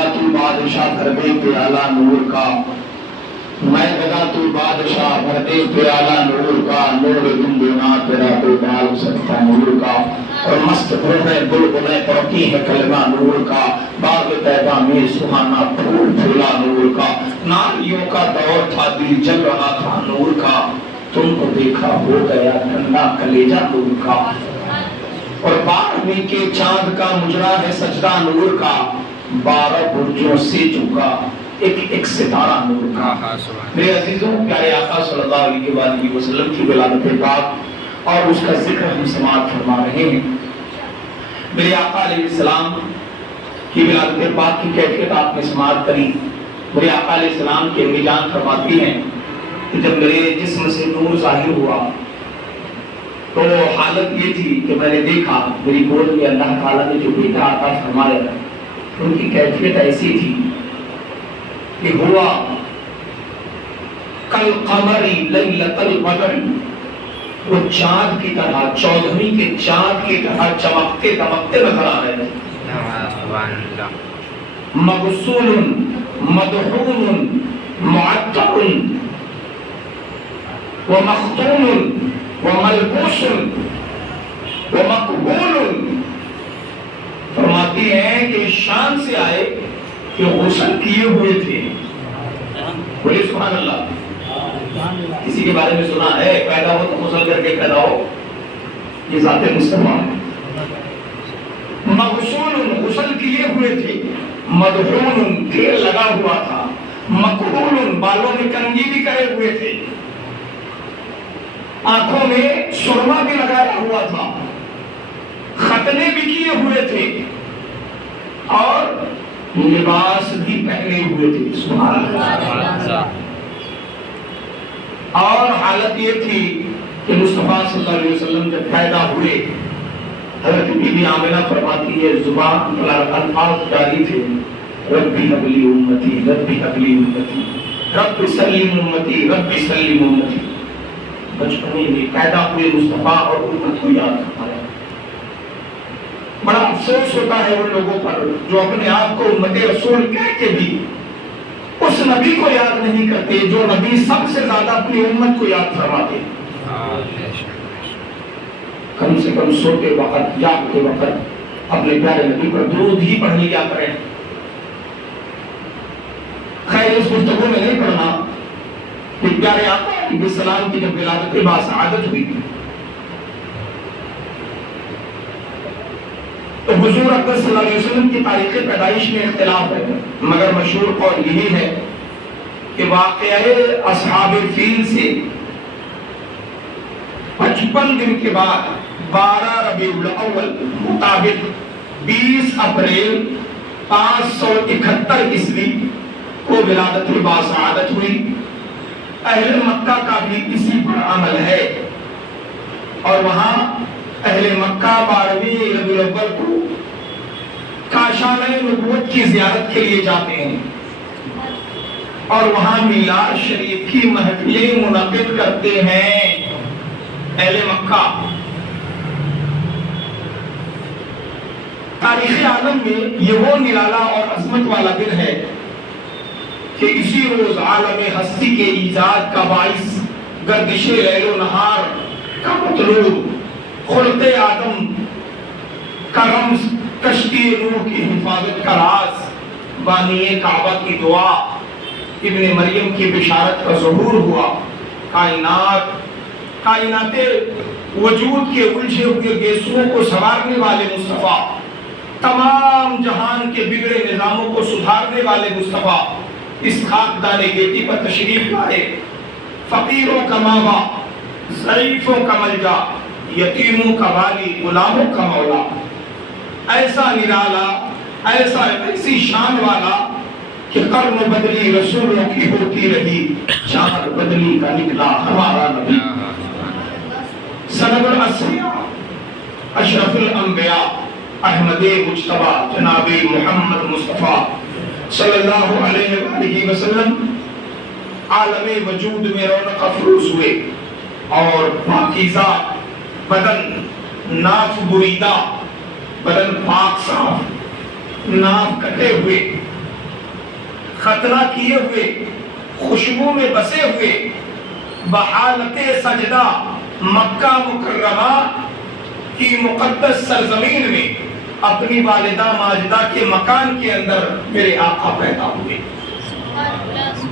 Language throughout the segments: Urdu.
لگا تو بادشاہ کر دے پیالہ نور کا، میں لگا تو بادشاہ بھر دے پیالہ نور کا، نور گنگنا تیرا تو ڈال سکتا نور کا، اور مست بھرے بلبلیں پڑتی ہے کلمہ نور کا، باغ طیبہ میں سہانا پھول پھولا نور کا، ناریوں کا دور تھا دل جل رہا تھا نور کا، تم کو دیکھا ہو گیا ٹھنڈا کلیجہ نور کا، اور 12ویں کے چاند کا مجرا ہے سجدہ نور کا، 12 برجوں سے جھکا ایک ایک ستارہ نور کا۔ میرے عزیزوں، پیارے آقا صلی اللہ علیہ وآلہ وسلم کی ولادت پاک اور اس کا ذکر ہم سماعت فرما رہے ہیں۔ میرے آقا علیہ السلام کی ولادت پاک کی کیفیت آپ نے سماعت کری۔ میرے آقا علیہ السلام کی امی جان فرماتی ہیں کہ جب میرے جسم سے نور ظاہر ہوا تو حالت یہ تھی کہ میں نے دیکھا میری گود میں اللہ تعالیٰ نے جو بیٹا عطا فرمایا، ان کی کیفیت ایسی تھی کہ ہوا کل قمری لیلۃ البدر، وہ چاند کی طرح 14ویں کے چاند کی طرح چمکتے دمکتے نظر آ رہے تھے، مغسول مدہون معطر ومختوم وملبوس ومقبول۔ فرماتی ہیں کہ شان سے آئے کہ غسل کیے ہوئے تھے۔ بولے سبحان اللہ۔ کسی کے بارے میں سنا ہے پیدا ہو تو غسل کر کے پیدا ہو؟ یہ ذات مصطفیٰ ہے۔ مغسول، غسل کیے ہوئے تھے، مدہون، تیل لگا ہوا تھا، مقبول، بالوں میں کنگھی بھی کرے ہوئے تھے، آنکھوں میں سرما بھی لگایا ہوا تھا، ختنے بھی کیے ہوئے تھے، اور لباس بھی پہنے ہوئے تھے۔ سبحان اللہ۔ اور حالت یہ تھی کہ مصطفیٰ صلی اللہ علیہ وسلم جب پیدا ہوئے، حضرت بی بی آمنہ فرماتی ہے زبان پر الفاظ جاری تھے، ربی حبلی امتی، ربی حبلی امتی، رب سلیم امتی، رب سلیم امتی۔ بچپنے میں پیدا ہوئے مصطفیٰ اور امت کو یاد کرتا ہے۔ بڑا افسوس ہوتا ہے ان لوگوں پر جو اپنے آپ کو امت رسول کہہ کے بھی اس نبی کو یاد نہیں کرتے جو نبی سب سے زیادہ اپنی امت کو یاد فرماتے۔ کم سے کم سوتے وقت، جاگتے وقت اپنے پیارے نبی پر درود ہی پڑھ لیا کریں۔ خیر اس گفتگو میں نہیں پڑھنا کہ پیارے آقا علیہ السلام کی جب ولادت باسعادت ہوئی تو حضور اکرم صلی اللہ علیہ وسلم کی تاریخ پیدائش میں اختلاف ہے، مگر مشہور قول یہی ہے کہ واقعہ اصحاب فیل سے 55 دن کے بعد 12 ربیع الاول مطابق 20 اپریل 571 عیسوی کو ولادت باسعادت ہوئی۔ اہل مکہ کا بھی اسی پر عمل ہے، اور وہاں اہل مکہ 12ویں ربیع الاول کو کاشانہ نبوت کی زیارت کے لیے جاتے ہیں، اور وہاں میلاد شریف کی محفلیں منعقد کرتے ہیں اہل مکہ۔ تاریخ عالم میں یہ وہ نرالا اور عظمت والا دن ہے کہ اسی روز عالم ہستی کے ایجاد کا باعث، گردش لیل و نہار کا مطلوب، خلق آدم کا رمز، کشتی نوح کی حفاظت کا راز، بانی کعبہ کی دعا، ابن مریم کی بشارت کا ظہور ہوا، کائنات وجود کے الجھے ہوئے گیسوؤں کو سنوارنے والے مصطفیٰ، تمام جہان کے بگڑے نظاموں کو سدھارنے والے مصطفیٰ اس خاکدان گیتی پر تشریف لائے۔ فقیروں کا ماوا، ضعیفوں کا ملجا، یتیموں کا والی، غلاموں کا مولا، ایسا نرالا، ایسی شان والا کہ قرن بدلی رسولوں کی ہوتی رہی، چاند بدلی کا نکلا ہمارا نبی۔ سند الاسفیاء، اشرف الانبیاء، احمد مجتبی جناب محمد مصطفیٰ صلی اللہ علیہ وآلہ وسلم عالم وجود میں رونق افروز ہوئے، اور پاکیزہ بدن، ناف بریدہ، بدن پاک صاف، ناف کٹے ہوئے، ختنہ کیے ہوئے، خوشبو میں بسے ہوئے، بحالت سجدہ مکہ مکرمہ کی مقدس سرزمین میں اپنی والدہ ماجدہ کے مکان کے اندر میرے آقا پیدا ہوئے۔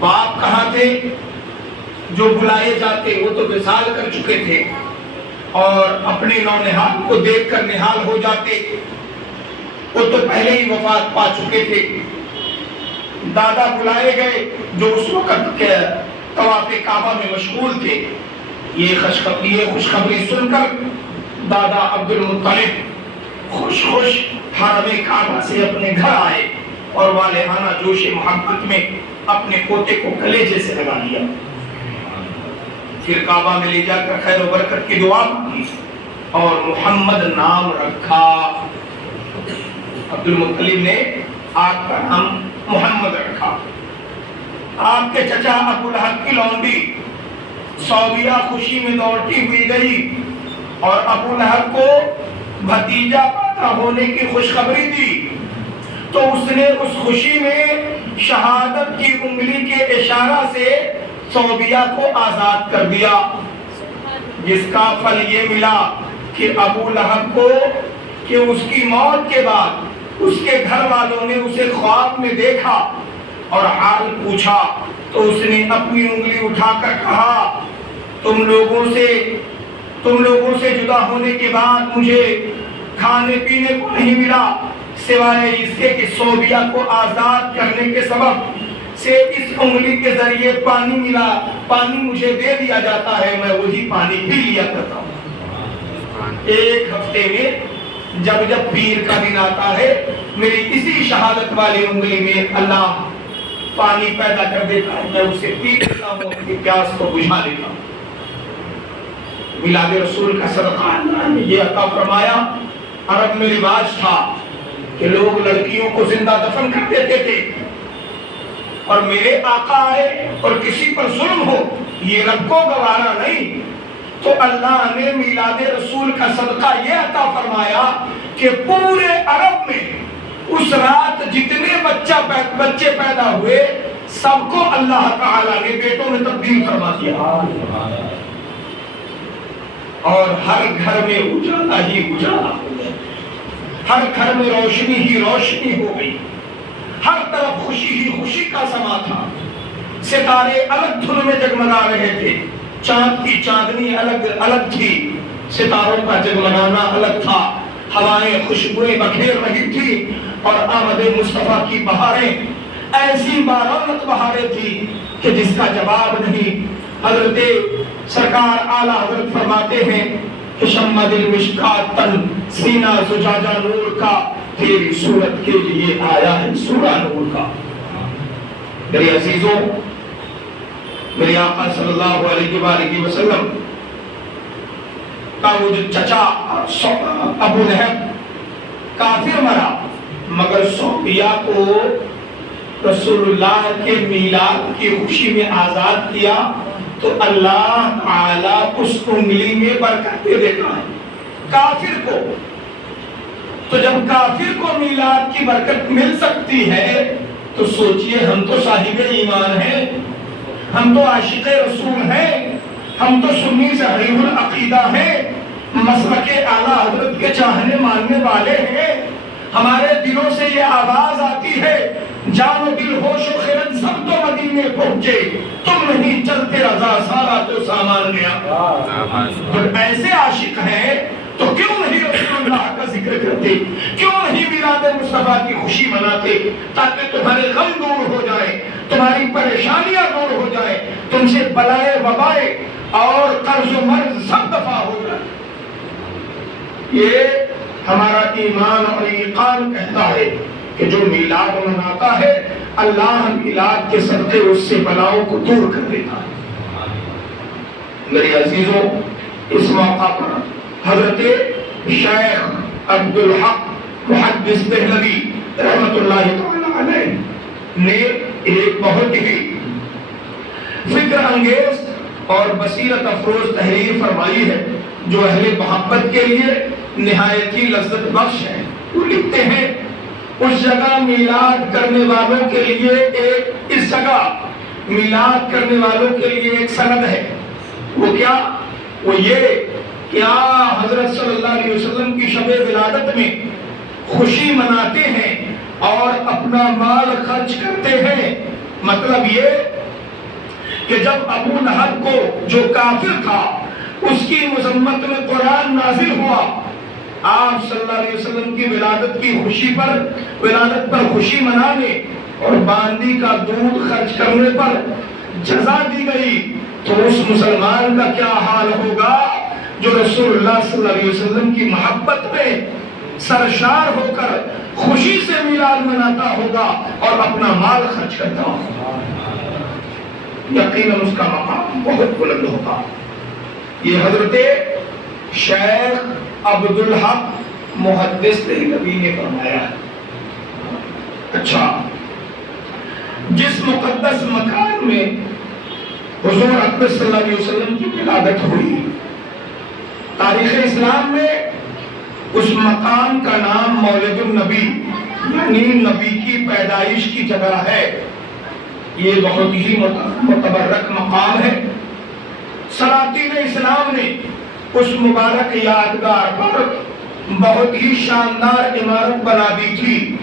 باپ کہاں تھے؟ جو بلائے جاتے وہ تو وصال کر چکے تھے اور اپنے نونہال کو دیکھ کر نہال ہو جاتے، وہ تو پہلے ہی وفات پا چکے تھے۔ دادا بلائے گئے جو اس وقت کے طواف کعبہ میں مشغول تھے۔ یہ خوشخبری سن کر دادا عبد المطلب خوش حرم کعبہ سے اپنے گھر آئے اور والہانہ جوش محبت میں اپنے پوتے کو کلیجے سے لگا لیا۔ پھر کعبہ میں لے جا کر خیر و برکت کی دعا کی اور محمد نام رکھا۔ عبد المطلب نے آپ کا نام محمد رکھا۔ آپ کے چچا ابو لہب کی لونڈی صوبیہ خوشی میں دوڑتی ہوئی گئی اور ابو لہب کو بھتیجا پیدا ہونے کی خوشخبری دی، تو اس نے اس خوشی میں شہادت کی انگلی کے اشارہ سے صوبیہ کو آزاد کر دیا، جس کا پھل یہ ملا کہ ابو لہب کو کہ اس کی موت کے بعد اس کے گھر والوں نے اسے خواب میں دیکھا اور حال پوچھا تو اس نے اپنی انگلی اٹھا کر کہا تم لوگوں سے جدا ہونے کے بعد مجھے کھانے پینے کو نہیں ملا سوائے اس کے کہ صوبیہ کو آزاد کرنے کے سبب سے اس انگلی کے ذریعے پانی ملا، پانی مجھے دے دیا جاتا ہے، میں وہی پانی پی لیا کرتا ہوں۔ ایک ہفتے میں جب پیر کا دن آتا ہے میری اسی شہادت والی انگلی میں اللہ پانی پیدا کر دیتا ہے، میں اسے پی لیتا ہوں، اپنی پیاس کو بجھا لیتا ہوں۔ میلاد رسول کا صدقہ اللہ نے یہ عطا فرمایا۔ عرب میں رواج تھا کہ لوگ لڑکیوں کو زندہ دفن کر دیتے تھے، اور میرے آقا آئے اور کسی پر ظلم ہو یہ رب کو گوارا نہیں، تو اللہ نے میلاد رسول کا صدقہ یہ عطا فرمایا کہ پورے عرب میں اس رات جتنے بچے پیدا ہوئے سب کو اللہ تعالیٰ نے بیٹوں میں تبدیل فرما دیا، اور ہر گھر میں اجالا ہی اجالا ہو گیا، ہر گھر میں روشنی ہی روشنی ہو گئی، ہر طرف خوشی ہی خوشی کا سما تھا۔ ستارے الگ دھن میں جگمگا رہے تھے، چاند کی چاندنی الگ تھی، ستاروں کا جگمگانا الگ تھا، ہوائیں خوشبوئیں بکھیر رہی تھی، اور آمد مصطفیٰ کی بہاریں ایسی بارونق بہاریں تھی کہ جس کا جواب نہیں۔ حضرت سرکار اعلیٰ حضرت فرماتے ہیں کہ شمع دل مشکات تن سینہ زجاجہ نور کا، تیری صورت کے لیے آیا ہے سورہ نور کا۔ میرے عزیزوں، میرے آقا صلی اللہ علیہ وآلہ وسلم کا وہ جو چچا ابو لہب کافر مرا، مگر صوبیہ کو رسول اللہ کے میلاد کی خوشی میں آزاد کیا، تو اللہ تعالیٰ اس انگلی میں برکت دے دیتا ہے کافر کو۔ تو جب کافر کو میلاد کی برکت مل سکتی ہے تو سوچئے ہم تو صاحب ایمان ہیں، ہم تو عاشق رسول ہیں، ہم تو سنی صحیح العقیدہ ہیں، مسلک اعلیٰ حضرت کے چاہنے ماننے والے ہیں، ہمارے دلوں سے یہ آواز آتی ہے جان و دل ہوش و خرد سب تو مدینے پہنچے، تم نہیں چلتے رضا سارا تو سامان گیا۔ جب ایسے عاشق ہیں تو کیوں نہیں رسول اللہ کا ذکر کرتے، کیوں نہیں میلاد مصطفیٰ کی خوشی مناتے، تاکہ تمہارے غم دور ہو جائے، تمہاری پریشانیاں دور ہو جائے، تم سے بلائے وبائے اور قرض و مرض سب دفع ہو جائے۔ یہ ہمارا ایمان اور ایقان کہتا ہے کہ جو میلاد مناتا ہے اللہ میلاد کے صدقے اس سے بلاؤں کو دور کر دیتا ہے۔ میرے عزیزوں، اس موقع پر حضرت شیخ عبدالحق محدث دہلوی رحمت اللہ تعالی علیہ نے ایک بہت ہی فکر انگیز اور بصیرت افروز تحریر فرمائی ہے جو اہل محبت کے لیے نہایت ہی لذت بخش ہے۔ وہ لکھتے ہیں اس جگہ میلاد کرنے والوں کے لیے اس جگہ میلاد کرنے والوں کے لیے ایک سند ہے. وہ کیا؟ وہ یہ کہ آپ حضرت صلی اللہ علیہ وسلم کی شب ولادت میں خوشی مناتے ہیں اور اپنا مال خرچ کرتے ہیں. مطلب یہ کہ جب ابو لہب کو جو کافر تھا اس کی مذمت میں قرآن نازل ہوا، آپ صلی اللہ علیہ وسلم کی ولادت پر خوشی منانے اور باندی کا دودھ خرچ کرنے پر جزا دی گئی، تو اس مسلمان کا کیا حال ہوگا جو رسول اللہ صلی اللہ علیہ وسلم کی محبت میں سرشار ہو کر خوشی سے میلاد مناتا ہوگا اور اپنا مال خرچ کرتا ہوگا. یقیناً اس کا مقام بہت بلند ہوگا. یہ حضرت شیخ عبدالحق محدث دہلوی نے فرمایا. اچھا، جس مقدس مکان میں حضور اکرم صلی اللہ علیہ وسلم کی ولادت ہوئی، تاریخ اسلام میں اس مقام کا نام مولد النبی یعنی نبی کی پیدائش کی جگہ ہے. یہ بہت ہی متبرک مقام ہے. سلاطین اسلام نے اس مبارک یادگار پر بہت ہی شاندار عمارت بنا دی تھی،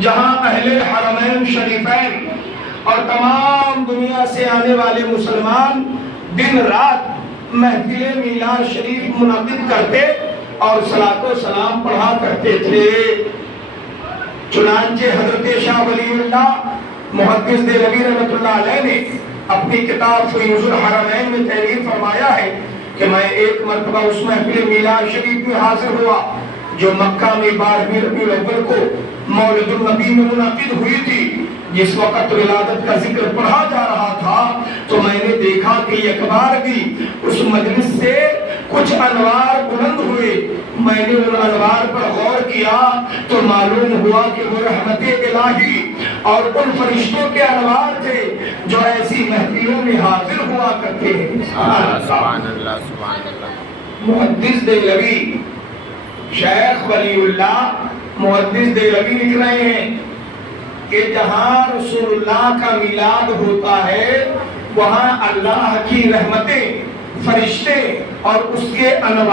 جہاں اہل حرمین شریفین اور تمام دنیا سے آنے والے مسلمان دن رات محفل میلاد شریف منعقد کرتے اور صلاۃ و سلام پڑھا کرتے تھے. چنانچہ حضرت شاہ ولی اللہ محدث دہلوی رحمۃ اللہ علیہ نے اپنی کتاب فیوض الحرمین میں تحریر فرمایا ہے کہ میں ایک مرتبہ اس محفل میلاد شریف میں حاضر ہوا جو مکہ میں 12ویں ربیع الاول کو مولد النبی میں منعقد ہوئی تھی. جس وقت ولادت کا ذکر پڑھا جا رہا تھا تو میں نے دیکھا کہ یکبار بھی اس مجلس سے کچھ انوار بلند ہوئے. میں نے ان انوار پر غور کیا تو معلوم ہوا کہ وہ رحمت الہی اور ان فرشتوں کے انوار تھے جو ایسی محفلوں میں حاضر ہوا کرتے ہیں. سبحان اللہ سبحان اللہ. محدث دہلوی شیخ ولی اللہ محدث دہلوی لکھ رہے ہیں کہ جہاں رسول اللہ کا میلاد ہوتا ہے وہاں اللہ کی رحمتیں، فرشتے اور اس کے انوار